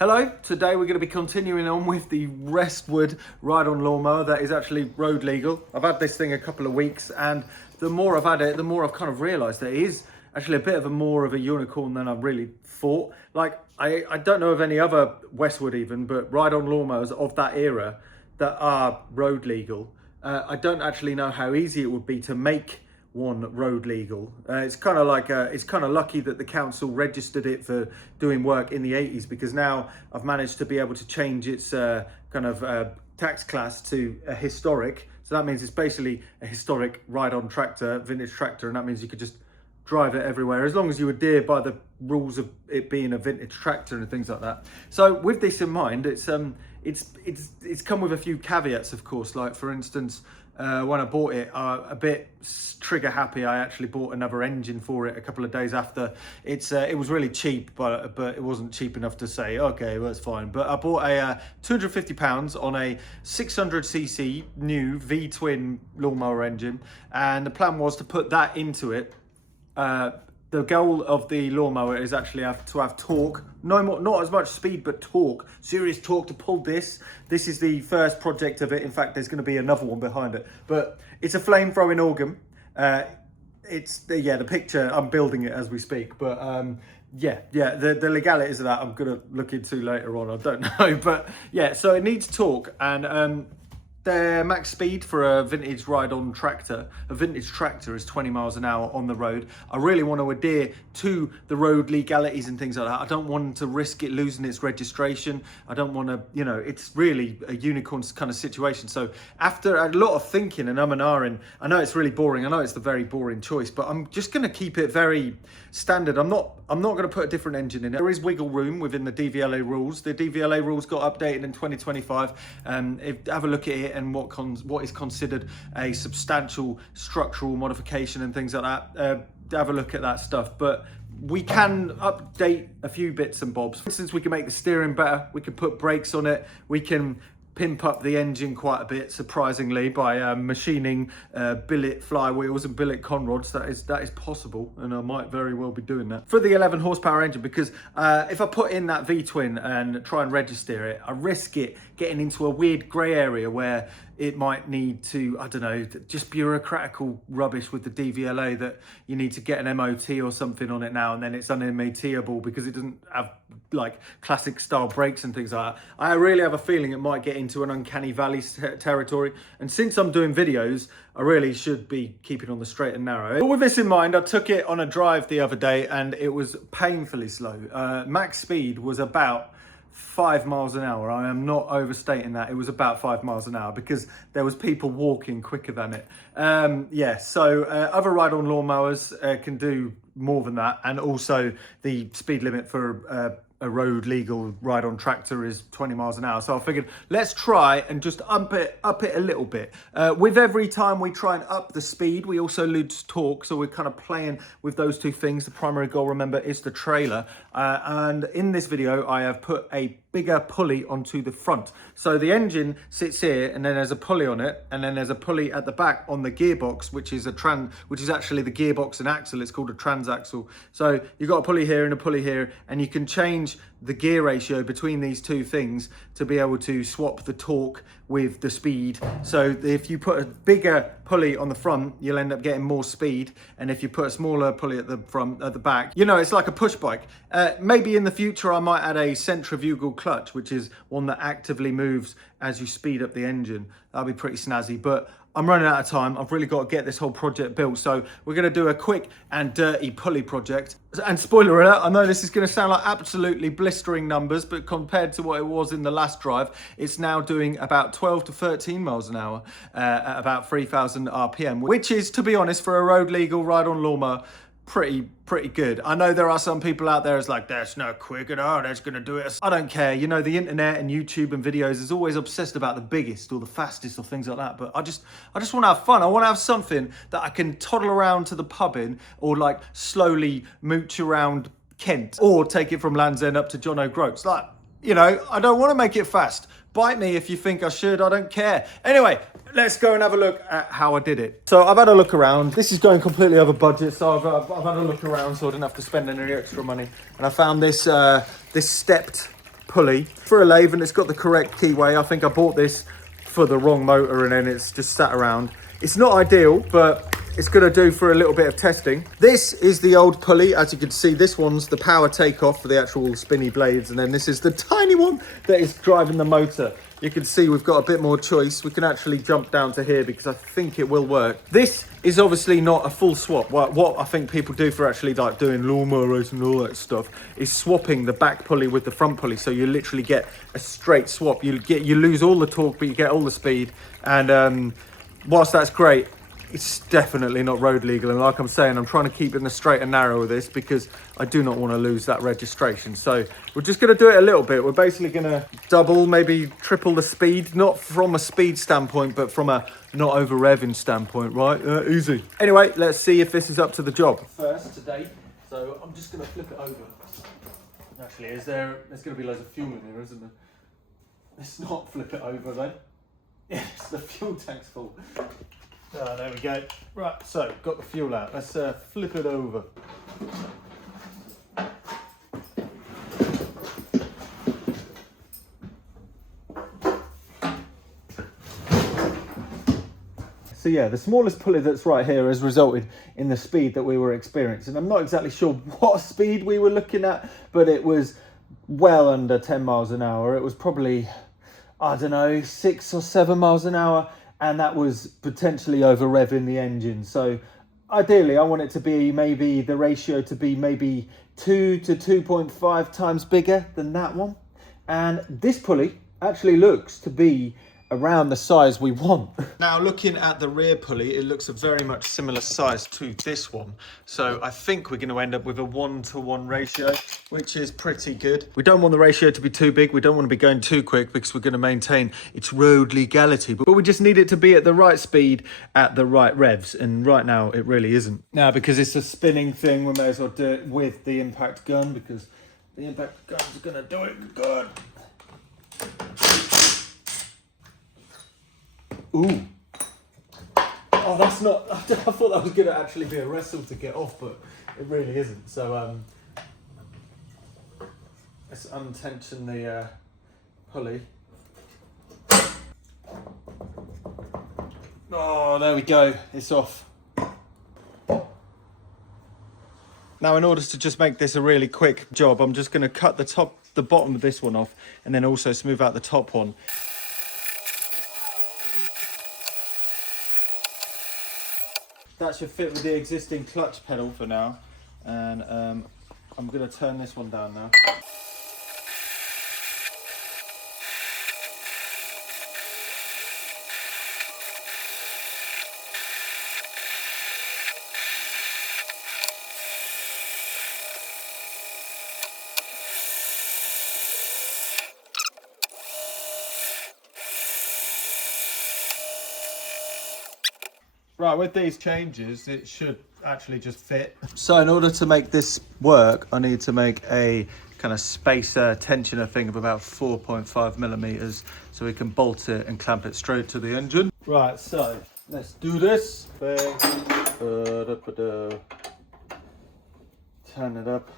Hello, today we're going to be continuing on with the Restwood ride-on lawnmower that is actually road legal. I've had this thing a couple of weeks, and the more I've had it, the more I've kind of realised that it is actually a bit of more of a unicorn than I really thought. Like, I don't know of any other Westwood even, but ride-on lawnmowers of that era that are road legal. I don't actually know how easy it would be to make one road legal. It's kind of like it's kind of lucky that the council registered it for doing work in the 80s, because now I've managed to be able to change its tax class to a historic. So that means it's basically a historic ride-on tractor, vintage tractor, and that means you could just drive it everywhere as long as you adhere by the rules of it being a vintage tractor and things like that. So with this in mind, it's come with a few caveats, of course. Like, for instance, when I bought it, a bit trigger happy, I actually bought another engine for it a couple of days after. It was really cheap, but it wasn't cheap enough to say, okay, well, that's fine. But I bought a £250 on a 600cc new V-twin lawnmower engine, and the plan was to put that into it. The goal of the lawnmower is actually to have torque, not as much speed, but torque, serious torque to pull this. This is the first project of it. In fact, there's going to be another one behind it, but it's a flame-throwing organ. The picture, I'm building it as we speak, but the legalities of that I'm going to look into later on. I don't know, but yeah, so it needs torque, and their max speed for a vintage ride-on tractor, is 20 miles an hour on the road. I really want to adhere to the road legalities and things like that. I don't want to risk it losing its registration. I don't want to, it's really a unicorn kind of situation. So after a lot of thinking and and ahhing, I know it's really boring. I know it's the very boring choice, but I'm just going to keep it very standard. I'm not going to put a different engine in it. There is wiggle room within the DVLA rules. The DVLA rules got updated in 2025. Have a look at it and what is considered a substantial structural modification and things like that. Have a look at that stuff, but we can update a few bits and bobs. For instance, we can make the steering better, we can put brakes on it, we can pimp up the engine quite a bit, surprisingly, by machining billet flywheels and billet conrods. That is possible, and I might very well be doing that for the 11 horsepower engine, because if I put in that V-twin and try and register it, I risk it getting into a weird grey area where it might need to, I don't know, just bureaucratical rubbish with the DVLA, that you need to get an MOT or something on it now, and then it's un-MOTable because it doesn't have like classic style brakes and things like that. I really have a feeling it might get into an uncanny valley territory, and since I'm doing videos, I really should be keeping on the straight and narrow. But with this in mind, I took it on a drive the other day, and it was painfully slow. Max speed was about 5 miles an hour. I am not overstating that. It was about 5 miles an hour because there was people walking quicker than it. Other ride-on lawnmowers can do more than that, and also the speed limit for a road legal ride-on tractor is 20 miles an hour. So I figured, let's try and just up it a little bit. With every time we try and up the speed, we also lose torque. So we're kind of playing with those two things. The primary goal, remember, is the trailer. And in this video, I have put a bigger pulley onto the front. So the engine sits here, and then there's a pulley on it, and then there's a pulley at the back on the gearbox, which is actually the gearbox and axle. It's called a transaxle. So you've got a pulley here and a pulley here, and you can change the gear ratio between these two things to be able to swap the torque with the speed. So if you put a bigger pulley on the front, you'll end up getting more speed, and if you put a smaller pulley at the back, it's like a push bike. Maybe in the future I might add a centrifugal clutch, which is one that actively moves as you speed up the engine. That'll be pretty snazzy, but I'm running out of time. I've really got to get this whole project built. So we're going to do a quick and dirty pulley project. And spoiler alert, I know this is going to sound like absolutely blistering numbers, but compared to what it was in the last drive, it's now doing about 12 to 13 miles an hour at about 3,000 RPM, which is, to be honest, for a road legal ride-on lawnmower, pretty good. I know there are some people out there who's like, that's not quick at all, that's gonna do it. I don't care. The internet and YouTube and videos is always obsessed about the biggest or the fastest or things like that, but I just want to have fun. I want to have something that I can toddle around to the pub in, or like slowly mooch around Kent, or take it from Land's End up to John O'Groats. Like, I don't want to make it fast. Bite me if you think I should, I don't care. Anyway, let's go and have a look at how I did it. So I've had a look around. This is going completely over budget, so I've had a look around so I didn't have to spend any extra money. And I found this stepped pulley for a lathe, and it's got the correct keyway. I think I bought this for the wrong motor and then it's just sat around. It's not ideal, but it's gonna do for a little bit of testing. This is the old pulley. As you can see, this one's the power takeoff for the actual spinny blades, and then this is the tiny one that is driving the motor. You can see we've got a bit more choice. We can actually jump down to here because I think it will work. This is obviously not a full swap. What I think people do for actually like doing lawnmower racing and all that stuff is swapping the back pulley with the front pulley. So you literally get a straight swap. You lose all the torque, but you get all the speed. And whilst that's great, it's definitely not road legal. And like I'm saying, I'm trying to keep it in the straight and narrow with this because I do not want to lose that registration. So we're just going to do it a little bit. We're basically going to double, maybe triple the speed, not from a speed standpoint, but from a not over revving standpoint, right? Easy. Anyway, let's see if this is up to the job. First today, so I'm just going to flip it over. Actually, there's going to be loads of fuel in here, isn't there? Let's not flip it over then. Yes, the fuel tank's full. Oh, there we go. Right, so got the fuel out. Let's flip it over. So yeah, the smallest pulley that's right here has resulted in the speed that we were experiencing. I'm not exactly sure what speed we were looking at, but it was well under 10 miles an hour. It was probably, I don't know, 6 or 7 miles an hour. And that was potentially over revving the engine. So ideally I want it to be maybe the ratio to be maybe 2 to 2.5 times bigger than that one. And this pulley actually looks to be around the size we want. Now looking at the rear pulley, it looks a very much similar size to this one. So I think we're going to end up with a 1-to-1 ratio, which is pretty good. We don't want the ratio to be too big. We don't want to be going too quick because we're going to maintain its road legality. But we just need it to be at the right speed at the right revs. And right now it really isn't. Now because it's a spinning thing, we may as well do it with the impact gun because the impact gun's going to do it good. Ooh. Oh, that's not... I thought that was going to actually be a wrestle to get off, but it really isn't. So, let's untension the pulley. Oh, there we go. It's off. Now, in order to just make this a really quick job, I'm just going to cut the bottom of this one off and then also smooth out the top one. That should fit with the existing clutch pedal for now, and I'm going to turn this one down now. Right, with these changes, it should actually just fit. So in order to make this work, I need to make a kind of spacer tensioner thing of about 4.5 millimeters so we can bolt it and clamp it straight to the engine. Right, so let's do this. Turn it up.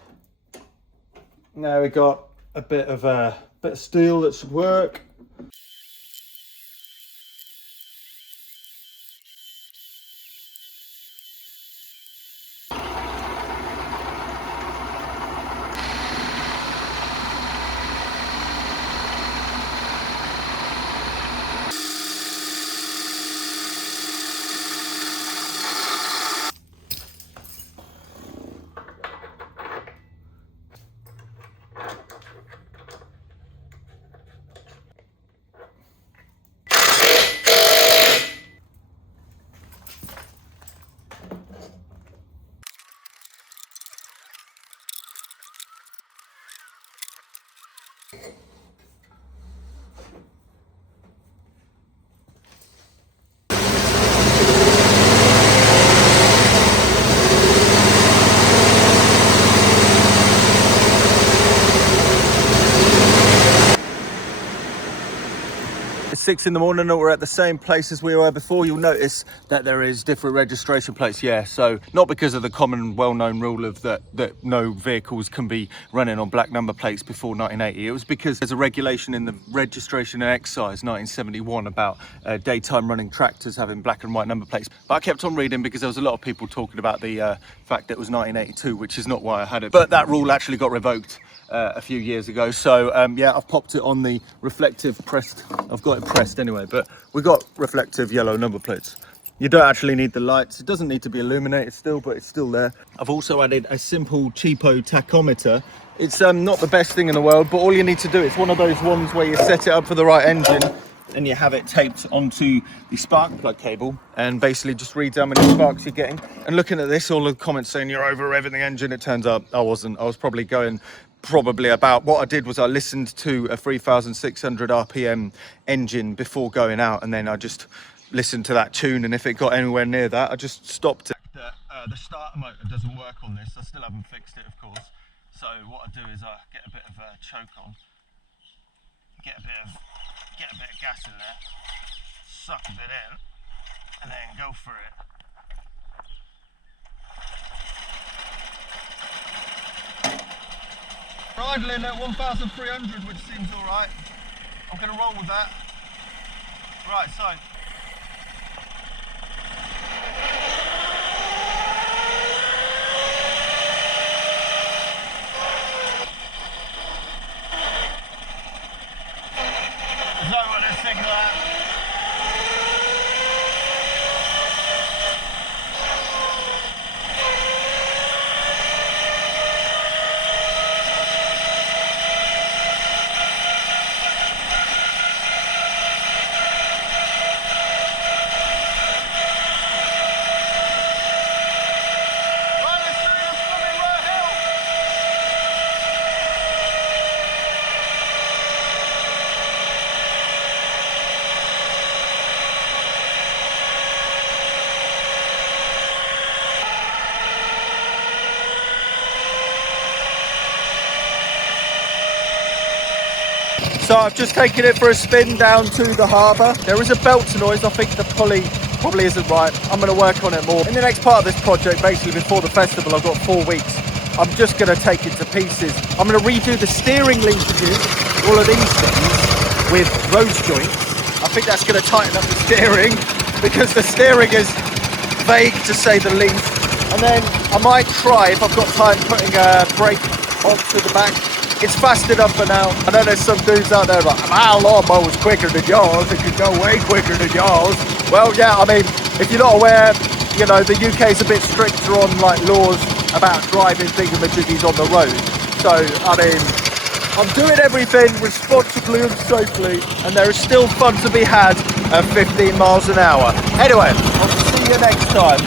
Now we got a bit of steel that should work. 6 in the morning and we're at the same place as we were before, you'll notice that there is different registration plates. Yeah, so not because of the common well-known rule of that no vehicles can be running on black number plates before 1980. It was because there's a regulation in the Registration and Excise 1971 about daytime running tractors having black and white number plates. But I kept on reading because there was a lot of people talking about the fact that it was 1982, which is not why I had it. But that rule actually got revoked a few years ago. So yeah, I've popped it on the reflective pressed. I've got it pressed anyway, but we got reflective yellow number plates. You don't actually need the lights. It doesn't need to be illuminated still, but it's still there. I've also added a simple cheapo tachometer. It's not the best thing in the world, but all you need to do, it's one of those ones where you set it up for the right engine and you have it taped onto the spark plug cable and basically just reads how many sparks you're getting. And looking at this, all the comments saying you're over revving the engine, it turns out I wasn't. I was probably going about, what I did was I listened to a 3,600 RPM engine before going out, and then I just listened to that tune, and if it got anywhere near that, I just stopped it. The starter motor doesn't work on this. I still haven't fixed it, of course. So what I do is I get a bit of a choke on, get a bit of gas in there, suck a bit in, and then go for it. Idling at 1,300, which seems all right. I'm going to roll with that. Right, so. Is that what this signal at? So I've just taken it for a spin down to the harbour. There is a belt noise. I think the pulley probably isn't right. I'm going to work on it more. In the next part of this project, basically before the festival, I've got 4 weeks. I'm just going to take it to pieces. I'm going to redo the steering linkages, all of these things, with rose joints. I think that's going to tighten up the steering because the steering is vague to say the least. And then I might try, if I've got time, putting a brake onto the back. It's fast enough for now. I know there's some dudes out there like, my lawnmower's quicker than yours, it could go way quicker than yours. Well, yeah, I mean, if you're not aware, you know, the UK's a bit stricter on like laws about driving thingamajiggies on the road. So, I mean, I'm doing everything responsibly and safely, and there is still fun to be had at 15 miles an hour. Anyway, I'll see you next time.